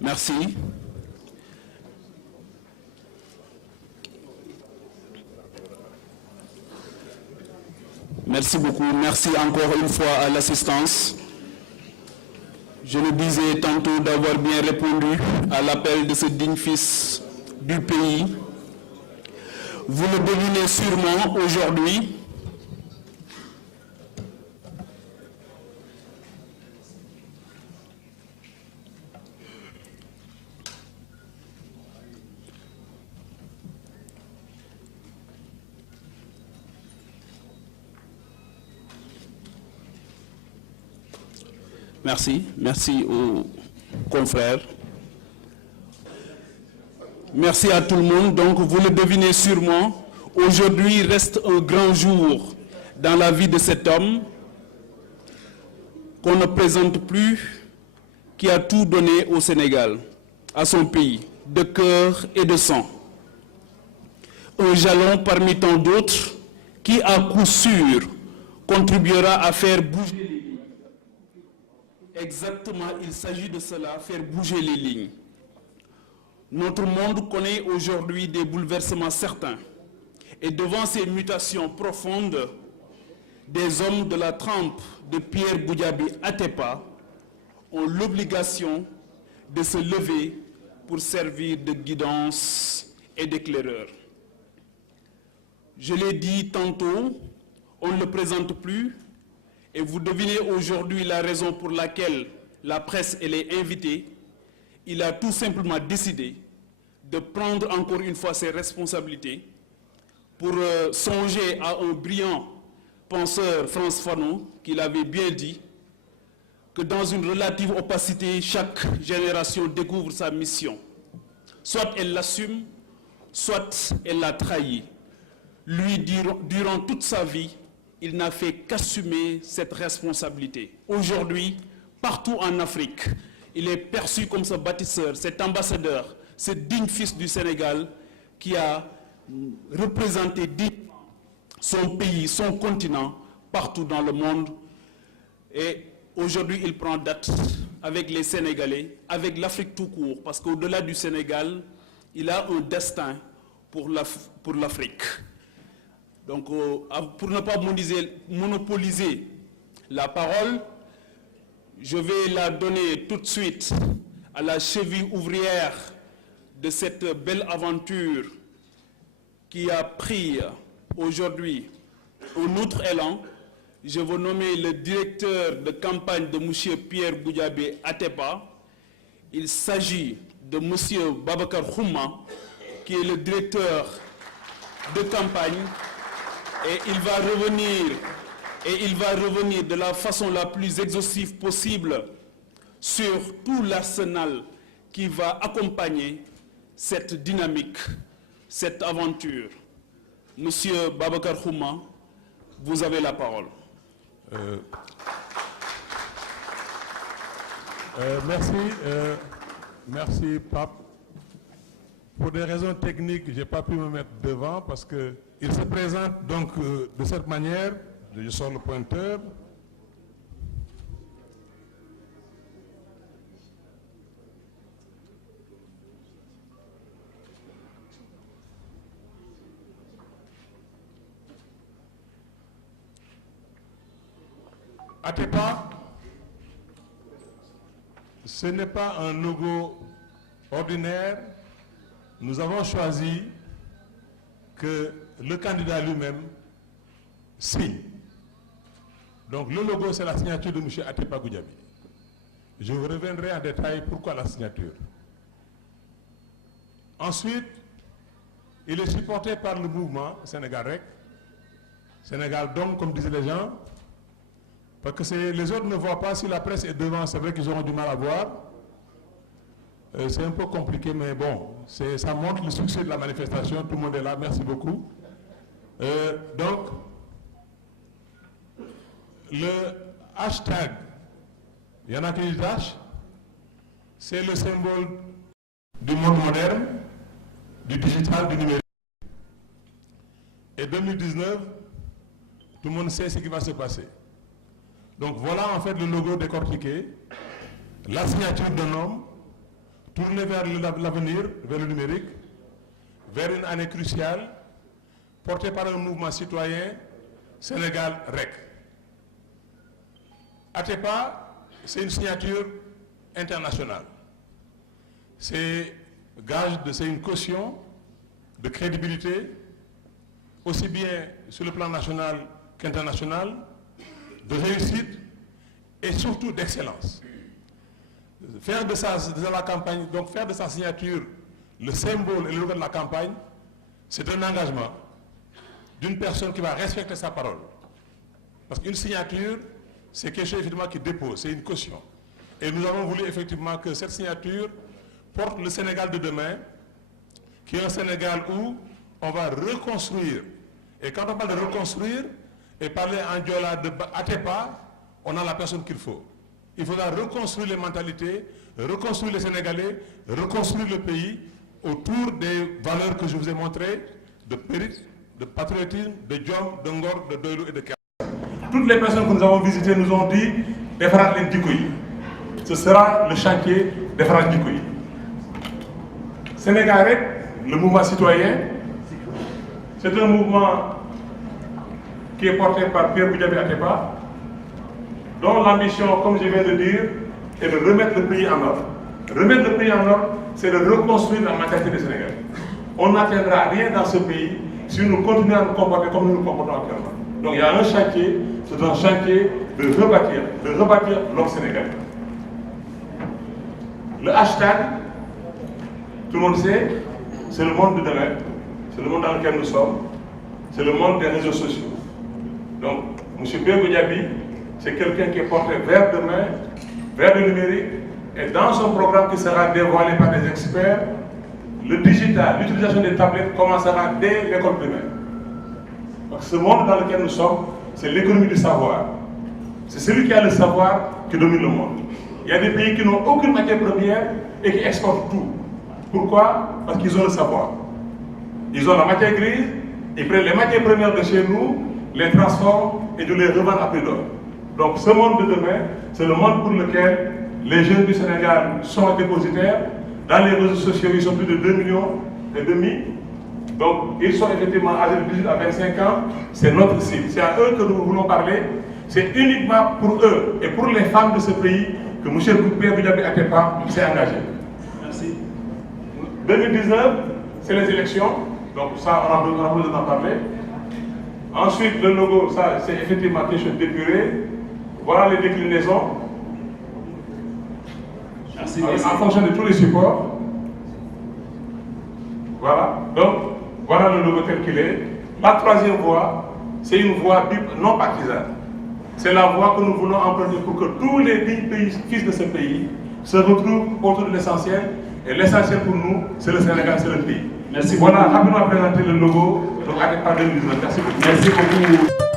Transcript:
Merci. Merci beaucoup. Merci encore une fois à l'assistance. Je le disais tantôt d'avoir bien répondu à l'appel de ce digne fils du pays. Vous le devinez sûrement aujourd'hui. Merci. Merci aux confrères. Merci à tout le monde. Donc, vous le devinez sûrement, aujourd'hui reste un grand jour dans la vie de cet homme qu'on ne présente plus, qui a tout donné au Sénégal, à son pays, de cœur et de sang. Un jalon parmi tant d'autres qui, à coup sûr, contribuera à faire bouger les lignes. Exactement, il s'agit de cela, faire bouger les lignes. Notre monde connaît aujourd'hui des bouleversements certains. Et devant ces mutations profondes, des hommes de la trempe de Pierre Goudiaby Atepa ont l'obligation de se lever pour servir de guidance et d'éclaireur. Je l'ai dit tantôt, on ne le présente plus, et vous devinez aujourd'hui la raison pour laquelle la presse elle est invitée. Il a tout simplement décidé de prendre encore une fois ses responsabilités pour songer à un brillant penseur, Frantz Fanon, qu'il avait bien dit que dans une relative opacité, chaque génération découvre sa mission. Soit elle l'assume, soit elle l'a trahi. Lui, durant toute sa vie, il n'a fait qu'assumer cette responsabilité. Aujourd'hui, partout en Afrique, il est perçu comme ce bâtisseur, cet ambassadeur, ce digne fils du Sénégal qui a représenté son pays, son continent, partout dans le monde. Et aujourd'hui, il prend date avec les Sénégalais, avec l'Afrique tout court, parce qu'au-delà du Sénégal, il a un destin pour l'Afrique. Donc, pour ne pas monopoliser la parole, je vais la donner tout de suite à la cheville ouvrière de cette belle aventure qui a pris aujourd'hui un autre élan. Je veux nommer le directeur de campagne de M. Pierre Goudiaby Atepa. Il s'agit de M. Babacar Khouma, qui est le directeur de campagne. Et il va revenir de la façon la plus exhaustive possible sur tout l'arsenal qui va accompagner cette dynamique, cette aventure. Monsieur Babacar Khouma, vous avez la parole. Merci Pape. Pour des raisons techniques, je n'ai pas pu me mettre devant parce qu'il se présente donc de cette manière. Je sors le pointeur. Atepa, ce n'est pas un logo ordinaire. Nous avons choisi que le candidat lui-même signe. Donc le logo, c'est la signature de M. Atepa Goudiaby. Je vous reviendrai en détail pourquoi la signature. Ensuite, il est supporté par le mouvement Sénégal Rec, Sénégal donc, comme disaient les gens, parce que les autres ne voient pas si la presse est devant, c'est vrai qu'ils auront du mal à voir. C'est un peu compliqué, mais bon, ça montre le succès de la manifestation. Tout le monde est là, merci beaucoup. Donc, le hashtag, il y en a qui disent H, c'est le symbole du monde moderne, du digital, du numérique. Et 2019, tout le monde sait ce qui va se passer. Donc voilà en fait le logo décortiqué, la signature d'un homme. tourner vers l'avenir, vers le numérique, vers une année cruciale, portée par un mouvement citoyen, Sénégal REC. Atepa, c'est une signature internationale. C'est une caution de crédibilité, aussi bien sur le plan national qu'international, de réussite et surtout d'excellence. Faire de sa signature le symbole et le logo de la campagne, c'est un engagement d'une personne qui va respecter sa parole. Parce qu'une signature, c'est quelque chose effectivement qui dépose, c'est une caution. Et nous avons voulu effectivement que cette signature porte le Sénégal de demain, qui est un Sénégal où on va reconstruire. Et quand on parle de reconstruire, et parler en diola de Atepa, on a la personne qu'il faut. Il faudra reconstruire les mentalités, reconstruire les Sénégalais, reconstruire le pays autour des valeurs que je vous ai montrées, de mérite, de patriotisme, de Diom, de Ngor, de Doylou et de Kër. Toutes les personnes que nous avons visitées nous ont dit Defaraat leen jikko yi. Ce sera le chantier Defaraat jikko yi. Sénégal REC, le mouvement citoyen, c'est un mouvement qui est porté par Pierre Goudiaby Atepa, dont l'ambition, comme je viens de dire, est de remettre le pays en ordre. Remettre le pays en ordre, c'est de reconstruire la mentalité des Sénégalais. On n'atteindra rien dans ce pays si nous continuons à nous comporter comme nous nous comportons actuellement. Donc il y a un chantier, c'est un chantier de rebâtir l'homme sénégalais. Le hashtag, tout le monde sait, c'est le monde de demain, c'est le monde dans lequel nous sommes, c'est le monde des réseaux sociaux. Donc, M. Pierre Goudiaby, c'est quelqu'un qui est porté vers demain, vers le numérique, et dans son programme qui sera dévoilé par des experts, le digital, l'utilisation des tablettes commencera dès l'école primaire. Donc, ce monde dans lequel nous sommes, c'est l'économie du savoir. C'est celui qui a le savoir qui domine le monde. Il y a des pays qui n'ont aucune matière première et qui exportent tout. Pourquoi? Parce qu'ils ont le savoir. Ils ont la matière grise, ils prennent les matières premières de chez nous, les transforment et nous les revendent à prix d'or. Donc ce monde de demain, c'est le monde pour lequel les jeunes du Sénégal sont dépositaires. Dans les réseaux sociaux, ils sont plus de 2,5 millions. Donc ils sont effectivement âgés de 18 à 25 ans. C'est notre cible. C'est à eux que nous voulons parler. C'est uniquement pour eux et pour les femmes de ce pays que M. Pierre Goudiaby Atepa s'est engagé. Merci. 2019, c'est les élections. Donc ça, on a besoin d'en parler. Ensuite, le logo, ça, c'est effectivement quelque chose d'épuré. Voilà les déclinaisons. Merci, en fonction de tous les supports. Voilà. Donc, voilà le logo tel qu'il est. La troisième voie, c'est une voie non partisane. C'est la voie que nous voulons emprunter pour que tous les fils de ce pays se retrouvent autour de l'essentiel. Et l'essentiel pour nous, c'est le Sénégal, c'est le pays. Merci. Voilà, rapidement présenter le logo de Atepa 2019. Merci beaucoup. Merci beaucoup.